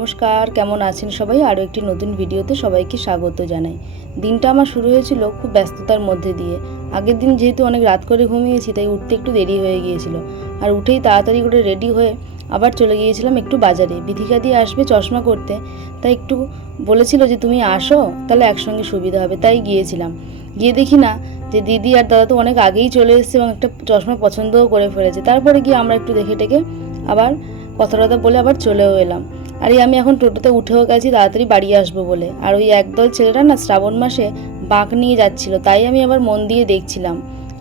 নমস্কার, কেমন আছেন সবাই? আরও একটি নতুন ভিডিওতে সবাইকে স্বাগত জানাই। দিনটা আমার শুরু হয়েছিল খুব ব্যস্ততার মধ্যে দিয়ে। আগের দিন যেহেতু অনেক রাত করে ঘুমিয়েছি, তাই উঠতে একটু দেরি হয়ে গিয়েছিল। আর উঠেই তাড়াতাড়ি করে রেডি হয়ে আবার চলে গিয়েছিলাম একটু বাজারে। বিথিকা দিয়ে আসবে চশমা করতে, তাই একটু বলেছিল যে তুমি আসো, তাহলে একসঙ্গে সুবিধা হবে। তাই গিয়েছিলাম। গিয়ে দেখি না যে দিদি আর দাদা তো অনেক আগেই চলে এসেছে এবং একটা চশমা পছন্দও করে ফেলেছে। তারপরে গিয়ে আমরা একটু দেখে টেকে আবার কথা বলে আবার চলেও এলাম। আর আমি এখন টোটোতে উঠেও গেছি তাড়াতাড়ি বাড়ি আসবো বলে। আর ওই একদল ছেলেরা না শ্রাবণ মাসে বাঁক নিয়ে যাচ্ছিল, তাই আমি আবার মন দিয়ে দেখছিলাম।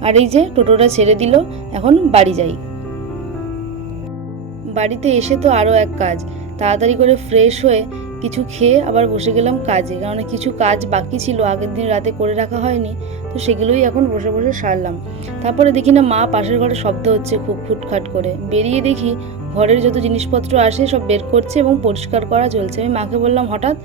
আর এই যে টোটোটা ছেড়ে দিল, এখন বাড়ি যাই। বাড়িতে এসে তো আরও এক কাজ, তাড়াতাড়ি করে ফ্রেশ হয়ে কিছু খেয়ে আবার বসে গেলাম কাজে, কারণ কিছু কাজ বাকি ছিল আগের দিন রাতে করে রাখা হয়নি, তো সেগুলোই এখন বসে বসে সারলাম। তারপরে দেখি না মা পাশের ঘরে শব্দ হচ্ছে খুব ফুটখাট করে। বেরিয়ে দেখি ঘরের যত জিনিসপত্র আসে সব বের করছে এবং পরিষ্কার করা চলছে। আমি মাকে বললাম হঠাৎ,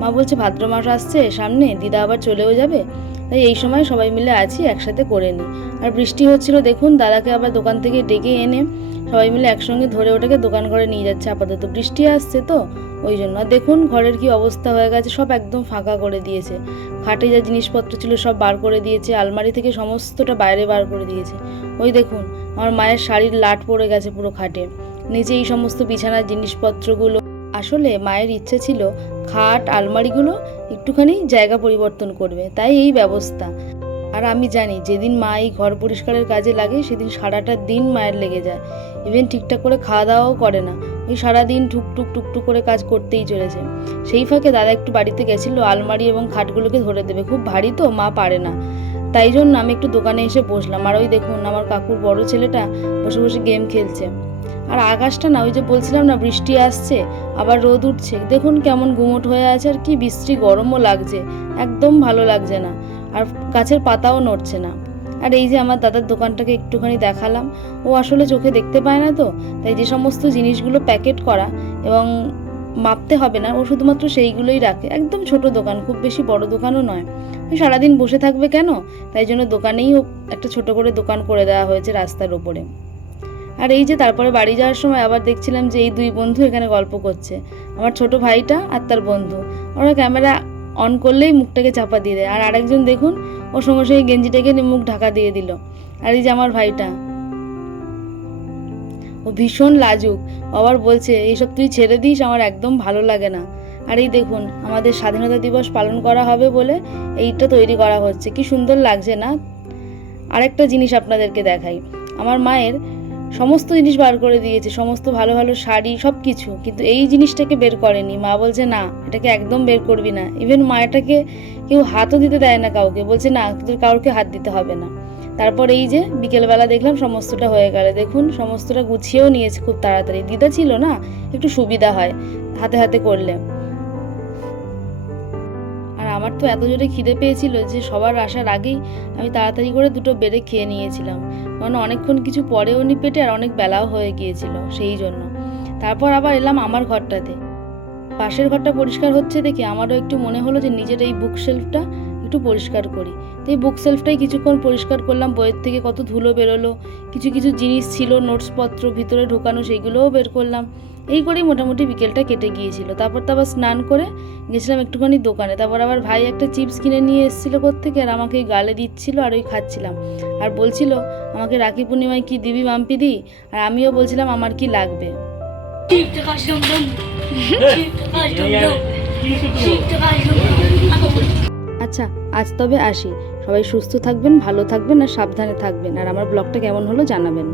মা বলছে ভাদ্র মাস আসছে সামনে, দিদা আবার চলেও যাবে, তাই এই সময় সবাই মিলে আছি, একসাথে করে নিই। আর বৃষ্টি হচ্ছিল দেখুন, দাদাকে আবার দোকান থেকে ডেকে এনে সবাই মিলে একসঙ্গে ধরে ওটাকে দোকান ঘরে নিয়ে যাচ্ছে। আপাতত বৃষ্টি আসছে তো ওই জন্য। আর দেখুন ঘরের কি অবস্থা হয়ে গেছে, সব একদম ফাঁকা করে দিয়েছে। খাটে যা জিনিসপত্র ছিল সব বার করে দিয়েছে, আলমারি থেকে সমস্তটা বাইরে বার করে দিয়েছে। ওই দেখুন আমার মায়ের শাড়ির লাট পড়ে গেছে পুরো খাটে, নিচে এই সমস্ত বিছানার জিনিসপত্রগুলো। আসলে মায়ের ইচ্ছে ছিল খাট আলমারিগুলো একটুখানি জায়গা পরিবর্তন করবে, তাই এই ব্যবস্থা। আর আমি জানি যেদিন মা এই ঘর পরিষ্কারের কাজে লাগে সেদিন সারাটা দিন মায়ের লেগে যায়। ইভেন ঠিকঠাক করে খাওয়া দাওয়াও করে না, ওই সারাদিন টুকটুক করে কাজ করতেই চলেছে। সেই ফাঁকে দাদা একটু বাড়িতে গেছিলো আলমারি এবং খাটগুলোকে ধরে দেবে, খুব ভারী তো মা পারে না। তাই জন্য আমি একটু দোকানে এসে বসলাম। আর ওই দেখুন আমার কাকুর বড় ছেলেটা বসে বসে গেম খেলছে। আর আকাশটা না, ওই যে বলছিলাম না বৃষ্টি আসছে আবার রোদ উঠছে, দেখুন কেমন গুমোট হয়ে আছে। আর কি বিশ্রী গরমও লাগছে, একদম ভালো লাগছে না। আর গাছের পাতাও নড়ছে না। আর এই যে আমার দাদার দোকানটাকে একটুখানি দেখালাম, ও আসলে চোখে দেখতে পায় না তো, তাই যে সমস্ত জিনিসগুলো প্যাকেট করা এবং মাপতে হবে না, ও শুধুমাত্র সেইগুলোই রাখে। একদম ছোট দোকান, খুব বেশি বড় দোকানও নয়। সারাদিন বসে থাকবে কেন, তাই জন্য দোকানেই একটা ছোট করে দোকান করে দেওয়া হয়েছে রাস্তার ওপরে। আর এই যে তারপরে বাড়ি যাওয়ার সময় আবার দেখছিলাম যে এই দুই বন্ধু এখানে গল্প করছে, আমার ছোট ভাইটা আর তার বন্ধু। ওরা ক্যামেরা অন করলেই মুখটাকে চাপা দিয়ে দেয়। আর আরেকজন দেখুন ওর সঙ্গে সঙ্গে গেঞ্জিটাকে মুখ ঢাকা দিয়ে দিল। আর এই যে আমার ভাইটা, ও ভীষণ লাজুক, আবার বলছে এইসব তুই ছেড়ে দিস, আমার একদম ভালো লাগে না। আর এই দেখুন আমাদের স্বাধীনতা দিবস পালন করা হবে বলে এইটা তৈরি করা হচ্ছে, কি সুন্দর লাগছে না। আরেকটা জিনিস আপনাদেরকে দেখাই, আমার মায়ের সমস্ত জিনিস বার করে দিয়েছে, সমস্ত ভালো ভালো শাড়ি সব কিছু, কিন্তু এই জিনিসটাকে বের করেনি। মা বলছে না এটাকে একদম বের করবি না। ইভেন মা এটাকে কেউ হাতও দিতে দেয় না কাউকে, বলছে না তোদের কাউকে হাত দিতে হবে না। তারপর এই যে বিকেলবেলা দেখলাম সমস্তটা হয়ে গেল, দেখুন সমস্তটা গুছিয়েও নিয়েছে খুব তাড়াতাড়ি। দিদা ছিল না, একটু সুবিধা হয় হাতে হাতে করলে। আর আমার তো এত জোরে খিদে পেয়েছিল যে সবার আসার আগেই আমি তাড়াতাড়ি করে দুটো বেড়ে খেয়ে নিয়েছিলাম, কারণ অনেকক্ষণ কিছু পরেও নি পেটে, আর অনেক বেলাও হয়ে গিয়েছিল সেই জন্য। তারপর আবার এলাম আমার ঘরটাতে। পাশের ঘরটা পরিষ্কার হচ্ছে দেখে আমারও একটু মনে হলো যে নিজের এই বুক শেলফটা একটু পরিষ্কার করি। তো এই বুক শেলফটাই কিছুক্ষণ পরিষ্কার করলাম, বইয়ের থেকে কত ধুলো বেরোলো, কিছু কিছু জিনিস ছিল নোটসপত্র ভিতরে ঢোকানো, সেইগুলোও বের করলাম। এই করেই মোটামুটি বিকেলটা কেটে গিয়েছিল। তারপর তো আবার স্নান করে গেছিলাম একটুখানি দোকানে। তারপর আবার ভাই একটা চিপস কিনে নিয়ে এসেছিলো কোত্থেকে, আর আমাকে ওই গালে দিচ্ছিল আর ওই খাচ্ছিলাম। আর বলছিল আমাকে রাখি পূর্ণিমায় কি দিবি মাম্পি দি, আর আমিও বলছিলাম আমার কি লাগবে। আচ্ছা আজ তবে আসি, সবাই সুস্থ থাকবেন, ভালো থাকবেন আর সাবধানে থাকবেন। আর আমার ব্লগটা কেমন হলো জানাবেন।